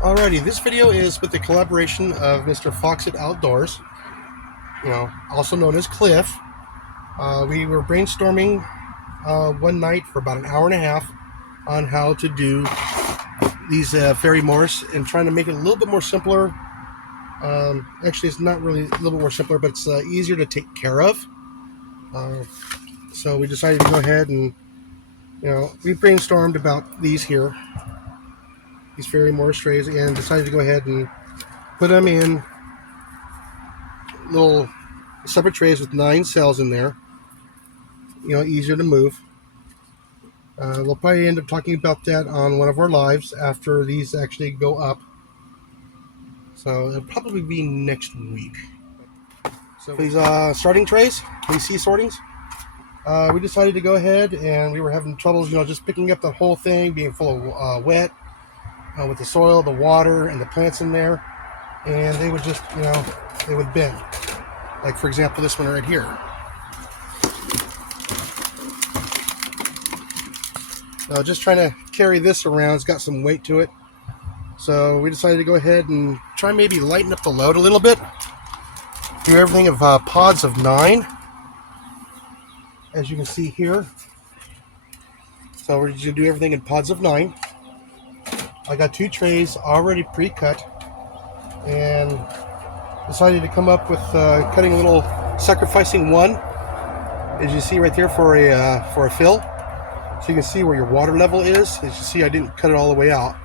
Alrighty, this video is with the collaboration of Mr. Foxit Outdoors, also known as Cliff. We were brainstorming one night for about an hour and a half on how to do these fairy Morse and trying to make it a little bit more simpler. Actually, it's not really a little bit more simpler, but it's easier to take care of. So we decided to go ahead and, we brainstormed about these here, these fairy Morse trays, and decided to go ahead and put them in little separate trays with 9 cells in there. Easier to move. We'll probably end up talking about that on one of our lives after these actually go up. So it'll probably be next week. So these starting trays, these C sortings, we decided to go ahead, and we were having troubles, just picking up the whole thing, being full of wet with the soil, the water, and the plants in there, and they would just, they would bend. Like, for example, this one right here. Just trying to carry this around, it's got some weight to it. So we decided to go ahead and try maybe lighten up the load a little bit. Do everything of pods of 9, as you can see here. So we're just going to do everything in pods of 9. I got 2 trays already pre-cut, and decided to come up with cutting a little, sacrificing one, as you see right there, for a fill. So you can see where your water level is. As you see, I didn't cut it all the way out.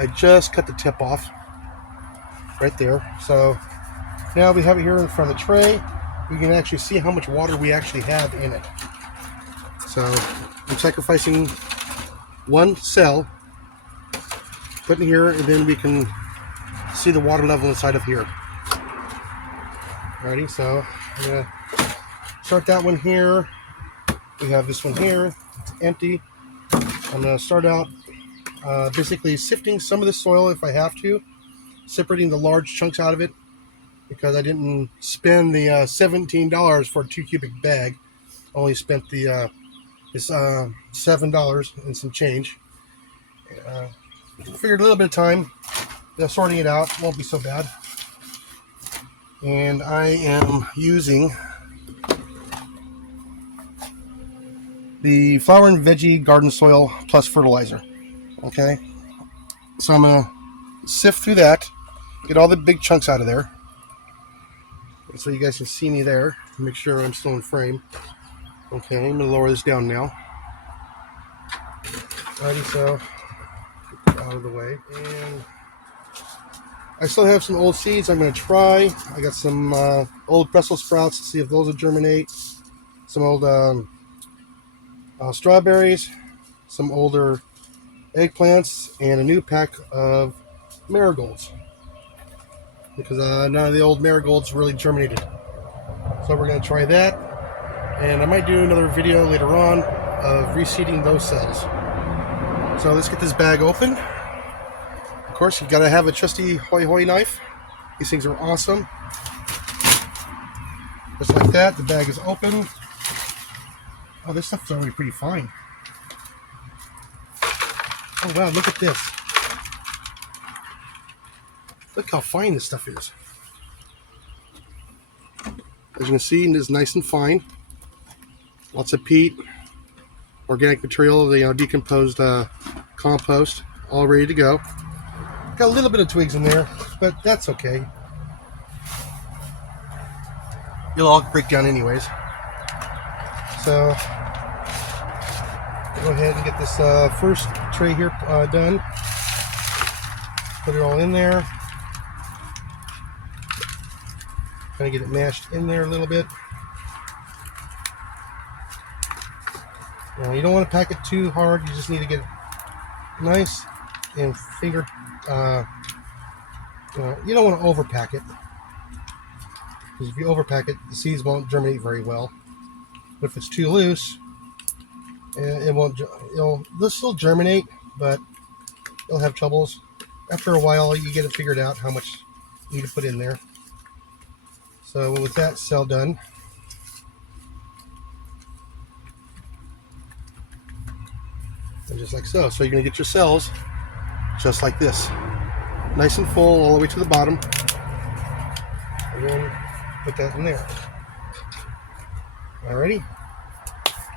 I just cut the tip off right there. So now we have it here in front of the tray. We can actually see how much water we actually have in it. So I'm sacrificing one cell, putting here, and then we can see the water level inside of here. Alrighty, so I'm going to start that one here. We have this one here. It's empty. I'm going to start out basically sifting some of the soil if I have to, separating the large chunks out of it, because I didn't spend the $17 for a 2 cubic bag. Only spent the this $7 and some change. Figured a little bit of time sorting it out won't be so bad. And I am using the Flower and Veggie Garden Soil Plus Fertilizer. Okay, so I'm gonna sift through that, get all the big chunks out of there, so you guys can see me there. Make sure I'm still in frame. Okay, I'm gonna lower this down now. Alrighty, so get that out of the way, and I still have some old seeds I'm gonna try. I got some old Brussels sprouts to see if those will germinate. Some old strawberries, some older eggplants, and a new pack of marigolds, because none of the old marigolds really germinated. So we're going to try that, and I might do another video later on of reseeding those cells. So let's get this bag open. Of course, you got to have a trusty Hoi Hoi knife. These things are awesome. Just like that, the bag is open. Oh, this stuff's already pretty fine. Oh wow, look at this. Look how fine this stuff is. As you can see, it is nice and fine. Lots of peat, organic material, decomposed compost, all ready to go. Got a little bit of twigs in there, but that's okay. It'll all break down anyways. So go ahead and get this first tray here done. Put it all in there. Kind of get it mashed in there a little bit. Now, you don't want to pack it too hard. You just need to get it nice and finger. You don't want to overpack it, because if you overpack it, the seeds won't germinate very well. But if it's too loose, it won't. They'll still germinate, but it'll have troubles. After a while, you get it figured out how much you need to put in there. So with that cell done, and just like so. So you're gonna get your cells just like this. nice and full all the way to the bottom. And then put that in there. Alrighty.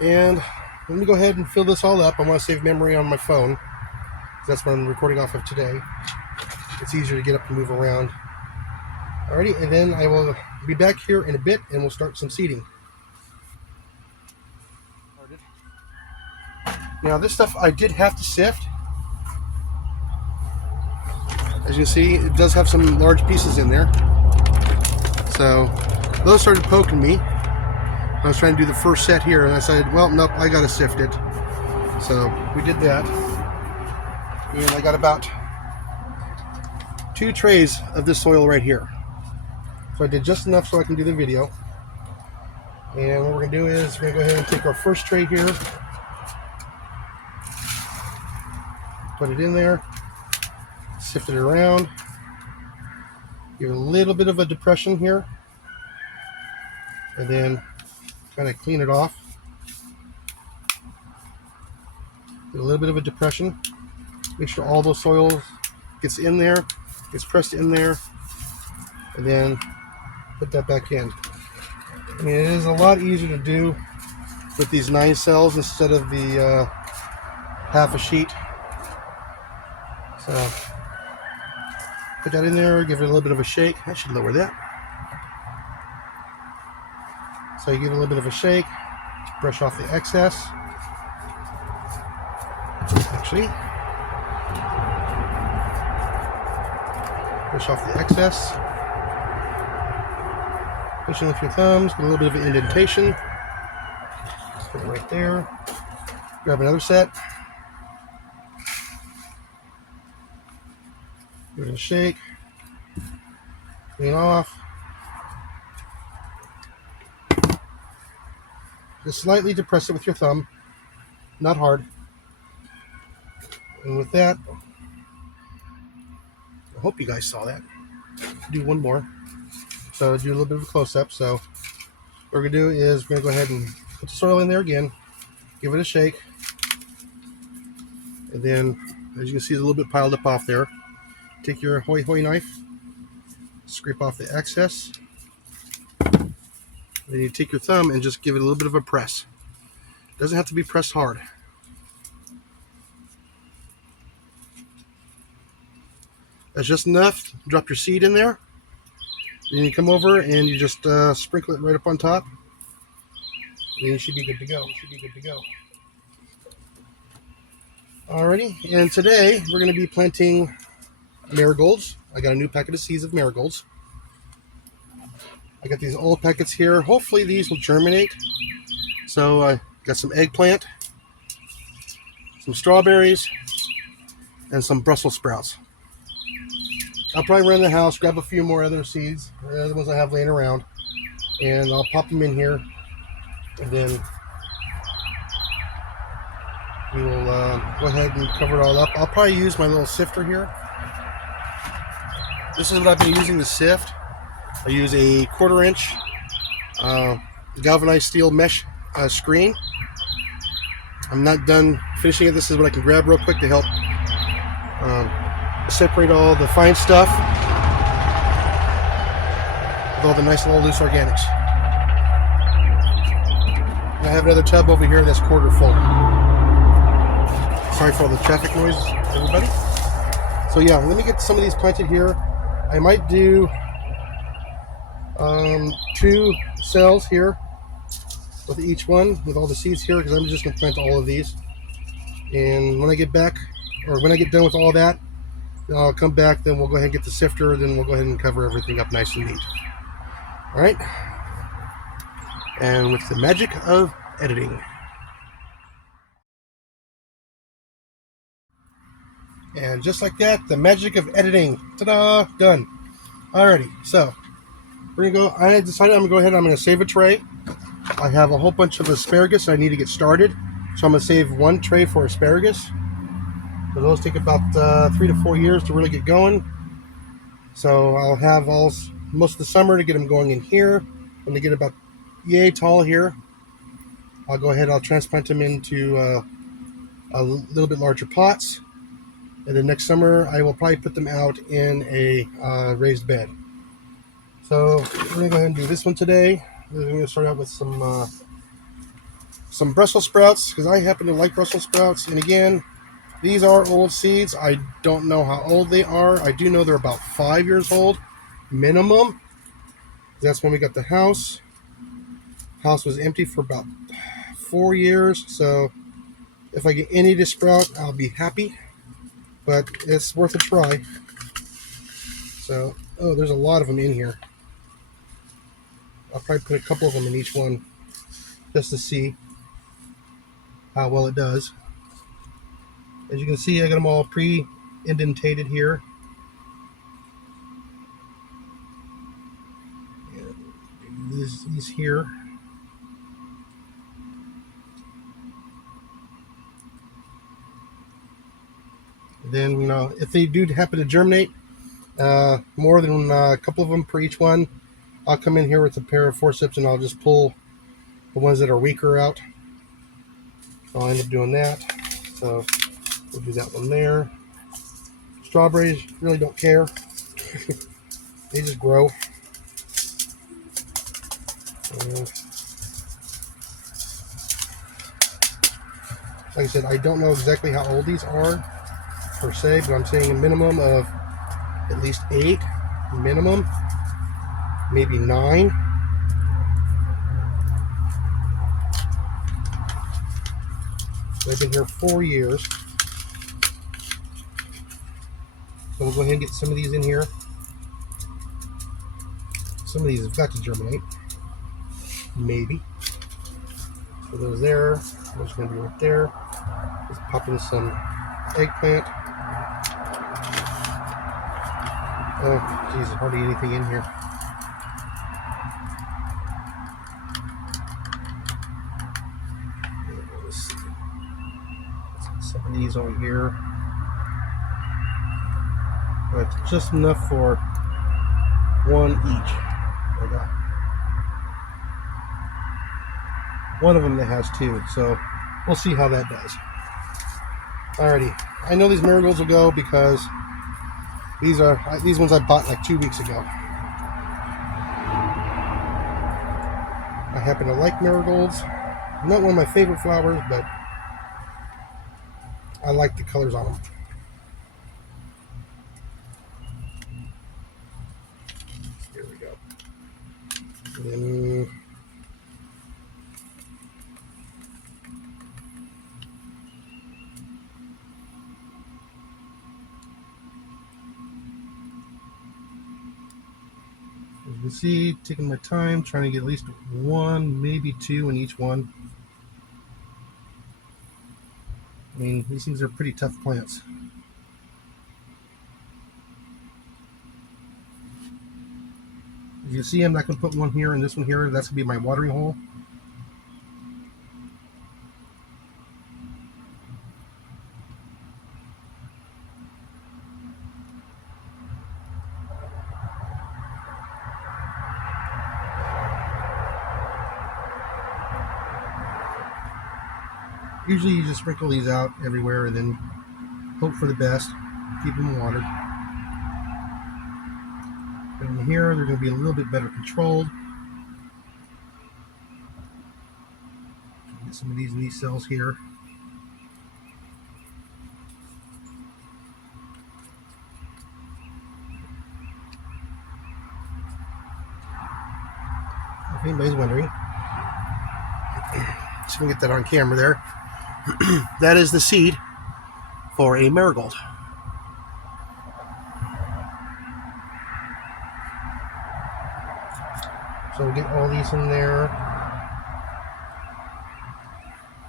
And let me go ahead and fill this all up. I want to save memory on my phone. That's what I'm recording off of today. It's easier to get up and move around. Alrighty, and then I will be back here in a bit and we'll start some seeding. Now this stuff I did have to sift. As you can see, it does have some large pieces in there. So those started poking me. I was trying to do the first set here and I said, well, nope, I gotta sift it. So we did that. And I got about 2 trays of this soil right here. So I did just enough so I can do the video. And what we're gonna do is we're gonna go ahead and take our first tray here, put it in there, sift it around, give it a little bit of a depression here, and then kind of clean it off. Get a little bit of a depression. Make sure all those soil gets in there, gets pressed in there, and then put that back in. I mean, it is a lot easier to do with these 9 cells instead of the half a sheet. So put that in there, give it a little bit of a shake. I should lower that. So you give it a little bit of a shake, brush off the excess. Actually, brush off the excess. Push in with your thumbs, get a little bit of an indentation. Put it right there. Grab another set. Give it a shake. Clean off. Just slightly depress it with your thumb, not hard. And with that, I hope you guys saw that. Do one more. So do a little bit of a close-up. So what we're going to do is we're going to go ahead and put the soil in there again, give it a shake, and then as you can see, it's a little bit piled up off there. Take your hoi hoi knife, scrape off the excess. Then you take your thumb and just give it a little bit of a press. It doesn't have to be pressed hard. That's just enough. Drop your seed in there. Then you come over and you just sprinkle it right up on top. And you should be good to go. Alrighty, and today we're going to be planting marigolds. I got a new packet of seeds of marigolds. I got these old packets here. Hopefully these will germinate. So I got some eggplant, some strawberries, and some Brussels sprouts. I'll probably run the house, grab a few more other seeds, the other ones I have laying around, and I'll pop them in here, and then we will go ahead and cover it all up. I'll probably use my little sifter here. This is what I've been using to sift. I use a 1/4 inch galvanized steel mesh screen. I'm not done finishing it. This is what I can grab real quick to help separate all the fine stuff with all the nice little loose organics. And I have another tub over here that's 1/4 full. Sorry for all the traffic noise, everybody. So yeah, let me get some of these planted here. I might do 2 cells here with each one with all the seeds here, because I'm just going to plant all of these. And when I get back, or when I get done with all that, then I'll come back, then we'll go ahead and get the sifter, then we'll go ahead and cover everything up nice and neat. Alright? And with the magic of editing. And just like that, the magic of editing. Ta-da! Done. Alrighty, so we're gonna go. I decided I'm gonna go ahead and I'm gonna save a tray. I have a whole bunch of asparagus I need to get started, so I'm gonna save 1 tray for asparagus. So those take about 3 to 4 years to really get going. So I'll have most of the summer to get them going in here. When they get about yay tall here, I'll go ahead. I'll transplant them into a little bit larger pots. And then next summer, I will probably put them out in a raised bed. So we're gonna go ahead and do this one today. We're gonna start out with some Brussels sprouts because I happen to like Brussels sprouts. And again, these are old seeds. I don't know how old they are. I do know they're about 5 years old, minimum. That's when we got the house. House was empty for about 4 years. So if I get any to sprout, I'll be happy. But it's worth a try. So, oh, there's a lot of them in here. I'll probably put a couple of them in each one just to see how well it does. As you can see, I got them all pre-indentated here. And these here. Then, if they do happen to germinate, more than a couple of them per each one, I'll come in here with a pair of forceps and I'll just pull the ones that are weaker out. I'll end up doing that. So we'll do that one there. Strawberries really don't care. They just grow. Like I said, I don't know exactly how old these are per se, but I'm saying a minimum of at least 8, minimum, maybe 9. They've been here 4 years. So we'll go ahead and get some of these in here. Some of these have got to germinate. Maybe. So those there. There's going to be right there. Just pop in some eggplant. Oh, geez, hardly anything in here. Let's see. Some of these over here. But just enough for one each. I got one of them that has 2, so we'll see how that does. Alrighty, I know these marigolds will go because these ones I bought like 2 weeks ago. I happen to like marigolds. Not one of my favorite flowers, but I like the colors on them. Here we go. And then as you can see, taking my time, trying to get at least 1, maybe 2 in each one. I mean, these things are pretty tough plants. As you see, I'm not going to put one here and this one here. That's going to be my watering hole. Usually you just sprinkle these out everywhere and then hope for the best. Keep them watered. But in here, they're going to be a little bit better controlled. Get some of these in these cells here. If anybody's wondering, see if we can get that on camera there. That is the seed for a marigold. So we'll get all these in there.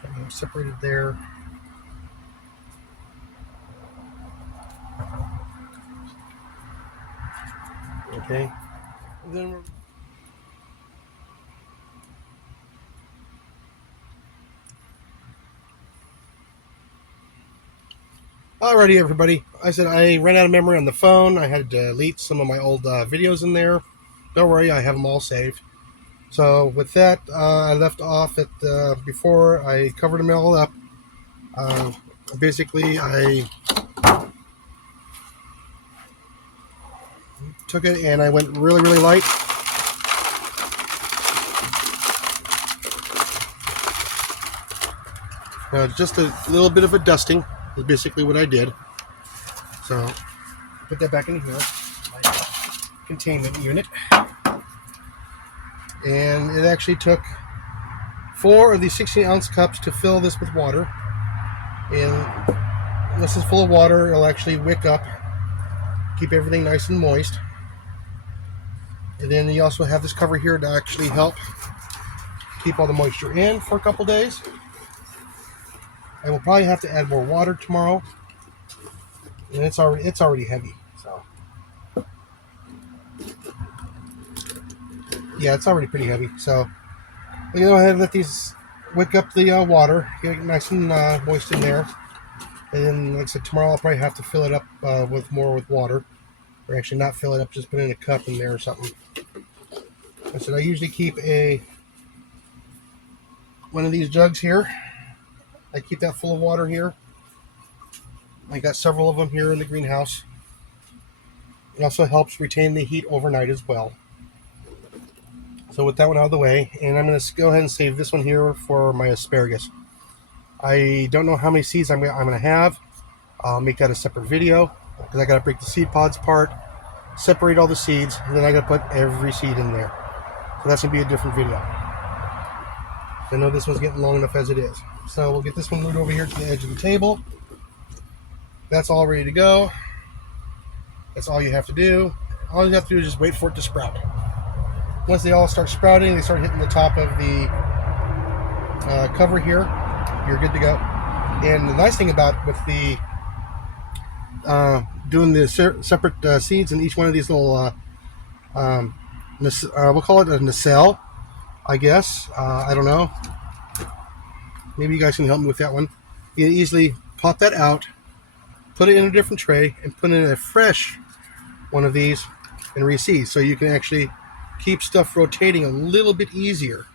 Try to get them separated there. Okay. And then we're alrighty, everybody. I said I ran out of memory on the phone. I had to delete some of my old videos in there. Don't worry, I have them all saved. So with that, I left off at before I covered them all up. Basically, I took it and I went really, really light. Just a little bit of a dusting is basically what I did. So put that back in here, my containment unit. And it actually took 4 of these 16-ounce cups to fill this with water. And once it's full of water, it'll actually wick up, keep everything nice and moist. And then you also have this cover here to actually help keep all the moisture in for a couple days. I will probably have to add more water tomorrow, and it's already heavy. So yeah, it's already pretty heavy. So we go ahead and let these wick up the water, get it nice and moist in there. And then, like I said, tomorrow I'll probably have to fill it up with water, or actually not fill it up, just put in a cup in there or something. I said I usually keep one of these jugs here. I keep that full of water here. I got several of them here in the greenhouse. It also helps retain the heat overnight as well. So with that one out of the way, and I'm going to go ahead and save this one here for my asparagus. I don't know how many seeds I'm going to have. I'll make that a separate video because I got to break the seed pods apart, separate all the seeds, and then I got to put every seed in there. So that's going to be a different video. I know this one's getting long enough as it is. So we'll get this one moved over here to the edge of the table. That's all ready to go. That's all you have to do. All you have to do is just wait for it to sprout. Once they all start sprouting, they start hitting the top of the cover here, you're good to go. And the nice thing about with the doing the separate seeds in each one of these little we'll call it a nacelle, I guess. I don't know. Maybe you guys can help me with that one. You can easily pop that out, put it in a different tray, and put in a fresh one of these and reseed. So you can actually keep stuff rotating a little bit easier.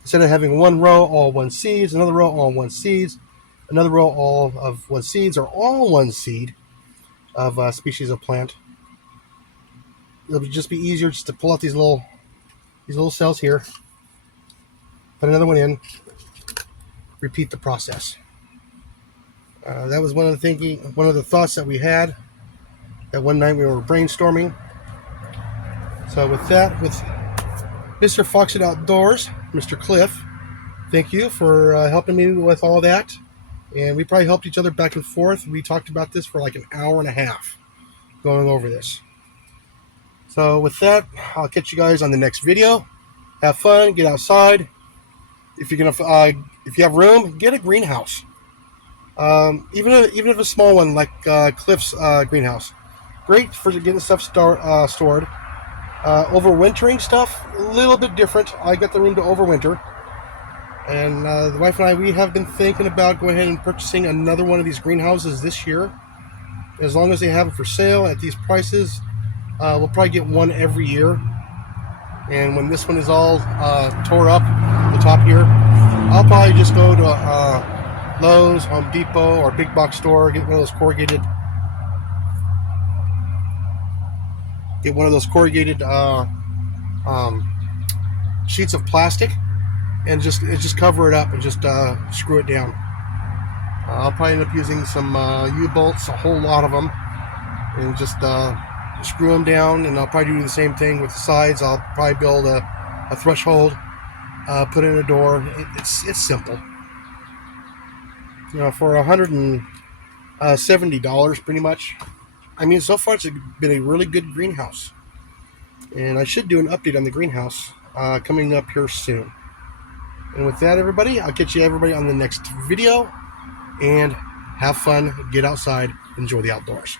Instead of having one row all one seeds, another row all one seeds, another row all of one seeds, or all one seed of a species of plant. It'll just be easier just to pull out these little cells here, put another one in, repeat the process. That was one of the thoughts that we had that one night we were brainstorming. So with that, with Mr. Foxit Outdoors, Mr. Cliff, thank you for helping me with all that. And we probably helped each other back and forth. We talked about this for like an hour and a half going over this. So with that, I'll catch you guys on the next video. Have fun, get outside. If you're gonna, if you have room, get a greenhouse. Even if a small one like Cliff's greenhouse, great for getting stuff stored. Overwintering stuff, a little bit different. I got the room to overwinter, and the wife and I, we have been thinking about going ahead and purchasing another one of these greenhouses this year. As long as they have them for sale at these prices, we'll probably get one every year. And when this one is all tore up, the top here, I'll probably just go to Lowe's, Home Depot, or big box store, get one of those corrugated sheets of plastic, and just cover it up and just screw it down. I'll probably end up using some U-bolts, a whole lot of them, and just screw them down. And I'll probably do the same thing with the sides. I'll probably build a threshold, put in a door. It's simple. You know, for $170 pretty much. I mean, so far it's been a really good greenhouse. And I should do an update on the greenhouse coming up here soon. And with that, everybody, I'll catch you everybody on the next video. And have fun, get outside, enjoy the outdoors.